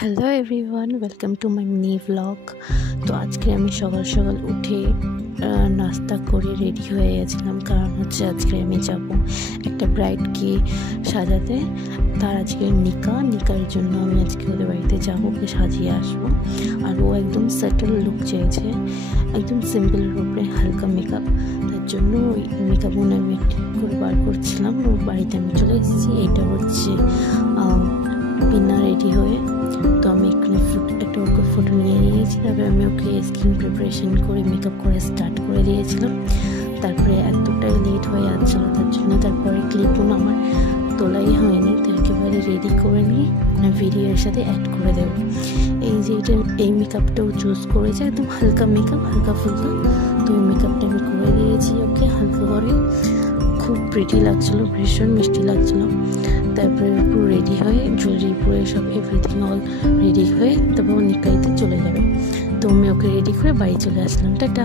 Hello everyone, welcome to my mini blog. তো আজকে আমি সকাল সকাল উঠে নাস্তা করে রেডি হয়ে গেছিলাম, কারণ হচ্ছে আজকে আমি যাব একটা ব্রাইডকে সাজাতে। তার আজকে নিকার জন্য আমি আজকে ওদের বাড়িতে যাবো, ওকে সাজিয়ে আসবো। আর ও একদম সেটেল লুক চেয়েছে, একদম সিম্পলের উপরে হালকা মেকআপ। তার জন্য ওই মেকআপগুলো আমি একটু করে বার করছিলাম। ওর বাড়িতে আমি চলে এসেছি। এটা হচ্ছে বিনা রেডি হয়ে। তো আমি একটা ওকে ফটো নিয়ে নিয়েছি। তারপরে আমি ওকে স্কিন প্রিপারেশন করে মেকআপ করে স্টার্ট করে দিয়েছিলাম। তারপরে এতটাই লেট হয়ে যাচ্ছিলো, তার জন্য তারপরে ক্লিপগুলো আমার তোলাই হয়নি। তো একেবারে রেডি করে নিয়ে ভিডিওর সাথে অ্যাড করে দেবো। এই যে এই মেকআপটাও চুজ করেছে, একদম হালকা মেকআপ, হালকা ফুলকা। তো এই মেকআপটা আমি করে দিয়েছি ওকে হালকা করে। খুব প্রিটি লাগছিলো, ভীষণ মিষ্টি লাগছিলো। তারপরে পুরো রেডি হয়ে জুয়েলারি পরে সব এভরিথিং অল রেডি হয়ে তারপর নিকাইতে চলে যাবে। তো আমি ওকে রেডি করে বাড়ি চলে আসলাম। টাটা।